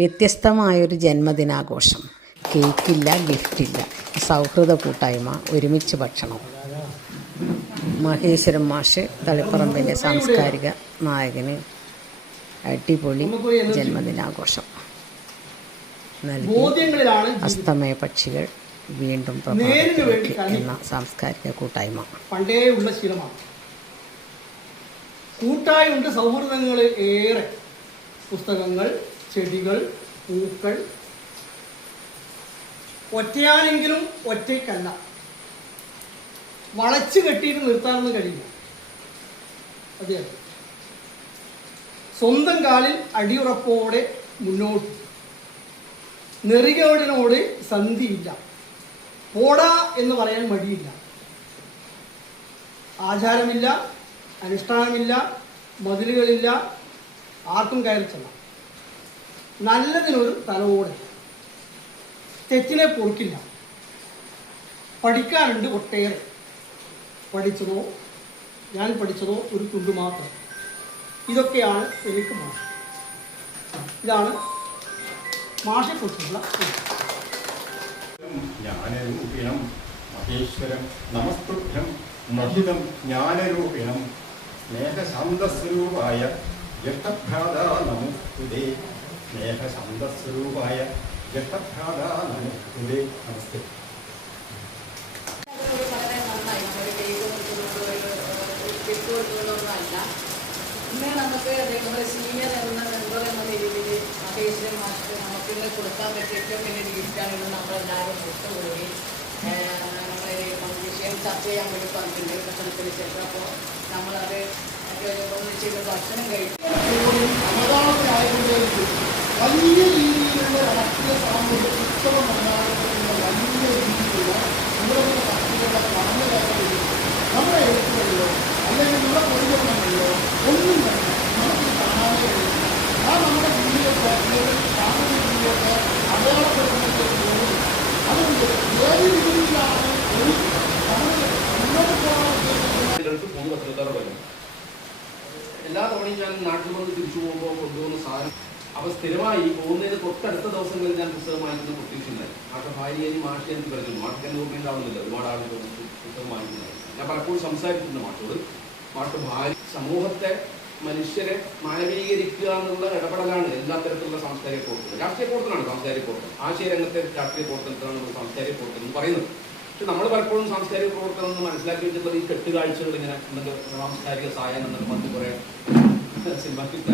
വ്യത്യസ്തമായൊരു ജന്മദിനാഘോഷം. കേക്കില്ല, ഗിഫ്റ്റില്ല, സൗഹൃദ കൂട്ടായ്മ, ഒരുമിച്ച് ഭക്ഷണം. മഹേശ്വരൻ മാഷ് തളിപ്പറമ്പിൻ്റെ സാംസ്കാരിക നായകന് അടിപൊളി ജന്മദിനാഘോഷം നൽകി. അസ്തമയ പക്ഷികൾ വീണ്ടും പ്രഭാതത്തിലേക്ക് എന്ന സാംസ്കാരിക കൂട്ടായ്മ പണ്ടേ ഉള്ള ശീലമാണ്. കൂട്ടായുണ്ട് സൗഹൃദങ്ങൾ ഏറെ. പുസ്തകങ്ങൾ, ചെടികൾ, പൂക്കൾ. ഒറ്റയാണെങ്കിലും ഒറ്റയ്ക്കല്ല, വളച്ചു കെട്ടിയിട്ട് നിർത്താനൊന്നും കഴിയില്ല. അതെ, സ്വന്തം കാലിൽ അടിയുറപ്പോടെ മുന്നോട്ട്. നെറികേടിനോട് സന്ധിയില്ല, പോടാ എന്ന് പറയാൻ മടിയില്ല. ആചാരമില്ല, അനുഷ്ഠാനമില്ല, മതിലുകളില്ല, ആർക്കും കയറി ചെല്ലാം. നല്ലതിനൊരു തലവോടെ, തെറ്റിനെ പൊറുക്കില്ല. പഠിക്കാനുണ്ട് ഒട്ടേറെ. പഠിച്ചതോ ഞാൻ പഠിച്ചതോ ഒരു തുണ്ട് മാത്രം. ഇതൊക്കെയാണ് എനിക്ക് മാഷ്. ഇതാണ് മാഷെക്കുറിച്ചുള്ള ജ്ഞാനരൂപിണം മഹേശ്വരം നമസ്തുഭ്യം മഹിതം ജ്ഞാനരൂപിണം സ്നേഹശാന്തസ്വരൂപായ ജ്യേഷ്ഠഭ്രാതാ നമസ്തുതേ. സ്നേഹശാന്തസ്വരൂപായ ജ്യേഷ്ഠഭ്രാതാ നമസ്തുതേ. നമസ്തേ. ഇന്ന് നമുക്ക് നമ്മുടെ സീനിയർ എന്ന മെമ്പർ എന്ന രീതിയിൽ മഹേശ്വരൻ മാസ്റ്റർ നമുക്ക് കൊടുക്കാൻ പറ്റിയ ഏറ്റവും വലിയ ഗിഫ്റ്റാണ്. ഇന്ന് നമ്മളെല്ലാവരും ഒത്തുകൂടി നമ്മളെ വിഷയം ചർച്ച ചെയ്യാൻ വേണ്ടി പറഞ്ഞിട്ടുണ്ട് ഭക്ഷണത്തിന് ശേഷം. അപ്പോൾ നമ്മളത് ഒന്നിച്ച് ഭക്ഷണം കഴിക്കും. വലിയ രീതിയിലുള്ള രാഷ്ട്രീയ സാമൂഹിക ഉത്സവം മലയാളത്തിലുള്ള വലിയ രീതിയിലുള്ള നിരവധി ശക്തികളുടെ കടന്നു കയറിയില്ല. നമ്മുടെ എഴുത്തുകളിലോ അല്ലെങ്കിൽ നമ്മുടെ പൊതുജനങ്ങളിലോ ഒന്നും തന്നെ നമുക്ക് കാണാനേ കഴിയില്ല. ആ നമ്മുടെ ജീവിതത്തെ അല്ലെങ്കിൽ സാമൂഹിക ജീവിതത്തെ അടയാളപ്പെടുത്തുന്നതിലേക്ക് പോകുന്നു. അതുകൊണ്ട് ഏത് രീതിയിലാണ് നമ്മൾ മുന്നോട്ട് പോകാൻ ഉദ്ദേശിക്കുന്നത്? എല്ലാ തവണയും ഞാൻ നാട്ടിൽ വന്ന് തിരിച്ചു പോകുമ്പോൾ കൊണ്ടുപോകുന്ന സാധനം അപ്പോൾ സ്ഥിരമായി പോകുന്നതിന് തൊട്ടടുത്ത ദിവസങ്ങളിൽ ഞാൻ പുസ്തകം വായിക്കുന്ന പ്രതീക്ഷയുണ്ടായി. മാഷ ഭാര്യയും മാഷ എനിക്ക് പറഞ്ഞു. മാഷക്ക് എൻ്റെ ഓർമ്മയുണ്ടാവുന്നില്ല, ഒരുപാട് ആളുകൾ പുസ്തകം വായിക്കുന്നതായി. ഞാൻ പലപ്പോഴും സംസാരിച്ചിട്ടുണ്ട് മാഷോട്. മാഷ ഭാര്യ സമൂഹത്തെ, മനുഷ്യരെ മാനവീകരിക്കുക എന്നുള്ള ഇടപെടലാണ് എല്ലാ തരത്തിലുള്ള സാംസ്കാരിക പ്രവർത്തനം. രാഷ്ട്രീയ പ്രവർത്തനമാണ് സാംസ്കാരിക പ്രവർത്തനം. ആശയരംഗത്തെ രാഷ്ട്രീയ പ്രവർത്തനത്തിലാണ് നമ്മൾ സാംസ്കാരിക പ്രവർത്തനം എന്ന് പറയുന്നത്. പക്ഷെ നമ്മൾ പലപ്പോഴും സാംസ്കാരിക പ്രവർത്തനം എന്ന് മനസ്സിലാക്കി വെച്ചിട്ടുള്ളത് ഈ കെട്ടുകാഴ്ചകൾ, ഇങ്ങനെ എന്തൊക്കെ സാംസ്കാരിക സായം എന്നൊക്കെ പറഞ്ഞ് കുറേ സിനിമാറ്റിക്